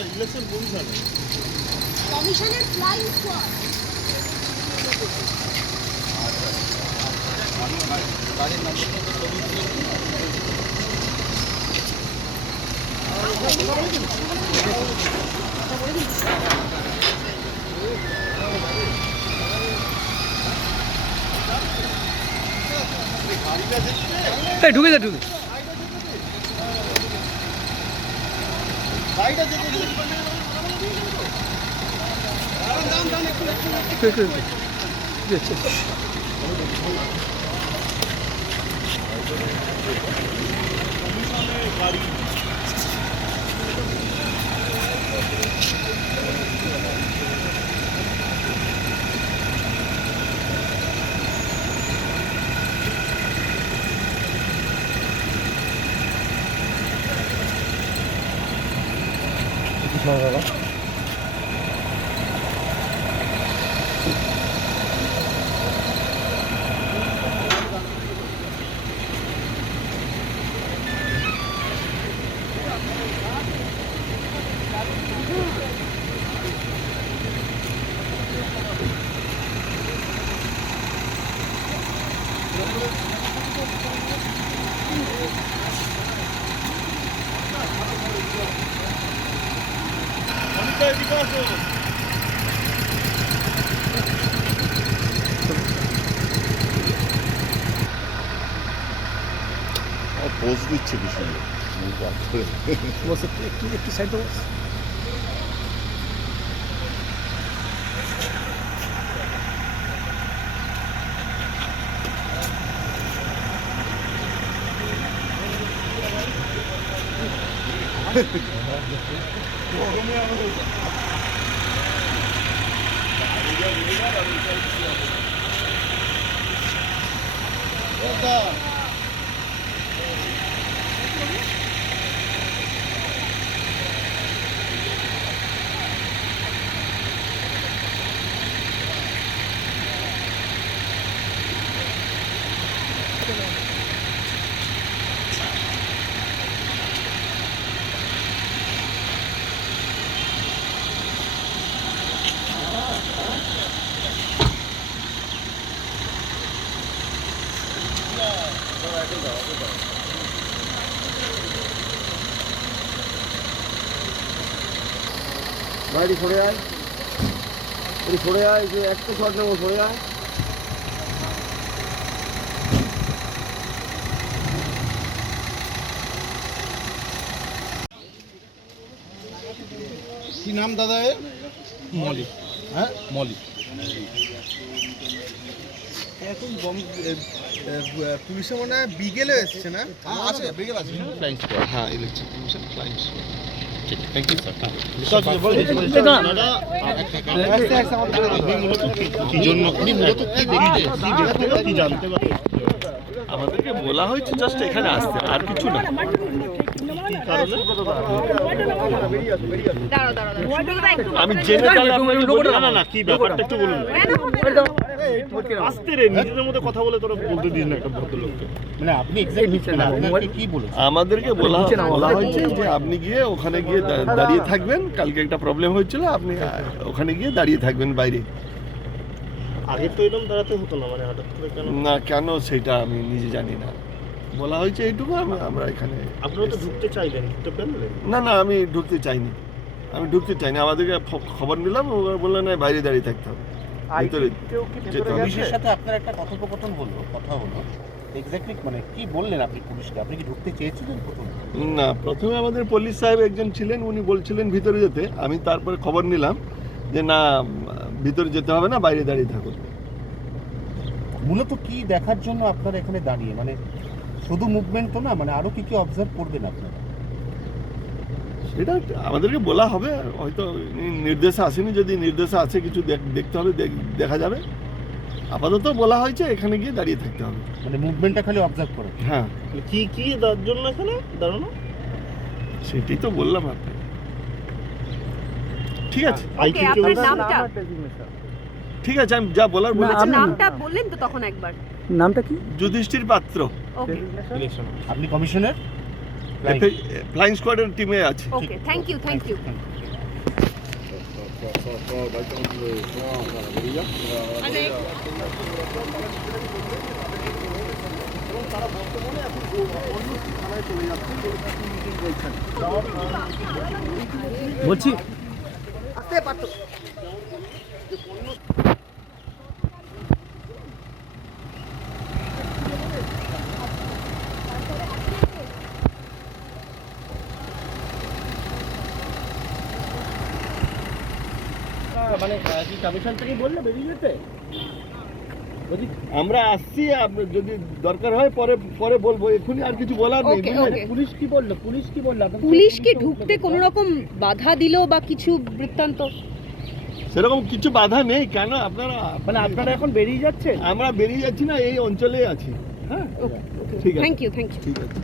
Election কমিশনে কমিশনের flying squad গাড়ির নাম্বারটা তো ছবি তুলে ঢুকে যা ঢুকে পোজ দিচ্ছে কি সুন্দর একটু সাইড দেবো বাইরে সরে আয় সরে আয় যে একটা শট নেবো সরে আয় কি নাম দাদা এর? মলি হ্যাঁ মলি এখন পুলিশে মনে হয় বিকেলে এসছে না? আছে বিকেল আছে ফ্লাইং স্কোয়াড হ্যাঁ ইলেকট্রিক কমিশন ফ্লাইং স্কোয়াড ঠিক থ্যাংক ইউ স্যার কি জন্য আপনি মূলত কি দেখতে কি জানতে পারেন? আমাদেরকে বলা হয়েছে জাস্ট এখানে আসতে আর কিছু না আমি জেনে না না কি ব্যাপারটা একটু বলুন আস্তে রে নিজেদের মধ্যে কথা বলে তোরা বলতে দিস না একটা ভদ্রলোককে মানে আপনি এক্স্যাক্টলি কি বলেন আমাদেরকে বলা হয়েছে যে আপনি গিয়ে ওখানে গিয়ে দাঁড়িয়ে থাকবেন কালকে একটা প্রবলেম হয়েছিল আপনি ওখানে গিয়ে দাঁড়িয়ে থাকবেন বাইরে আগে তো এরকম দাঁড়াতে হতো না মানে হঠাৎ করে কেন না কেন সেটা আমি নিজে জানি না বলা হয়েছে এইটুকু আমরা এখানে আপনারা তো ঢুকতে চাইলেন ঢুকতে পারলেন না না আমি ঢুকতে চাইনি আমাদেরকে খবর নিলাম বললেন না বাইরে দাঁড়িয়ে থাকতে হবে ভিতরে যেতে হবে। পুলিশের সাথে আপনার একটা কথোপকথন কথা হলো এক্স্যাক্টলি মানে কি বললেন আপনি পুলিশকে আপনি কি ঢুকতে চেয়েছিলেন প্রথম না প্রথমে আমাদের পুলিশ সাহেব একজন ছিলেন উনি বলছিলেন ভিতরে যেতে আমি তারপরে খবর নিলাম যে না ভিতরে যেতে হবে না বাইরে দাঁড়িয়ে থাকুন মূলত কি দেখার জন্য আপনারা এখানে দাঁড়িয়ে মানে শুধু মুভমেন্ট তো না মানে আরো কি কি অবজার্ভ করবেন আপনারা সেটা আমাদেরকে বলা হবে হয়তো নির্দেশে আসেনি যদি নির্দেশে আছে কিছু দেখতে হবে দেখা যাবে আপাতত বলা হয়েছে এখানে গিয়ে দাঁড়িয়ে থাকতে হবে মানে মুভমেন্টটা খালি অবজার্ভ করে হ্যাঁ কি কি তার জন্য এখানে দাঁড়ানো সেটাই তো বললাম আপনি ঠিক আছে ওকে আপনার নামটা ঠিক আছে আমি যা বলার বলেছি নামটা বললেন তো তখন একবার নামটা কি যুধিষ্ঠির পাত্র ওকে আপনি কমিশনার ফ্লাইং স্কোয়াডের টিমে আছে ওকে থ্যাংক ইউ বলছি মানে কি কমিশন থেকে বললে বেরিয়ে যেতে? আমরা আসছি, যদি দরকার হয় পরে পরে বলবো, এক্ষুনি আর কিছু বলার নেই। ওকে বুঝলেন? ওকে পুলিশ কি বললো? পুলিশ কি বললো? পুলিশ কি ঢুকতে কোনো রকম বাধা দিল বা কিছু বৃত্তান্ত? সেরকম কিছু বাধা নেই। কেন আপনারা মানে আপনারা এখন বেরিয়ে যাচ্ছেন? আমরা বেরিয়ে যাচ্ছি না, এই অঞ্চলে আছি। হ্যাঁ, ওকে ঠিক আছে, থ্যাংক ইউ ঠিক আছে।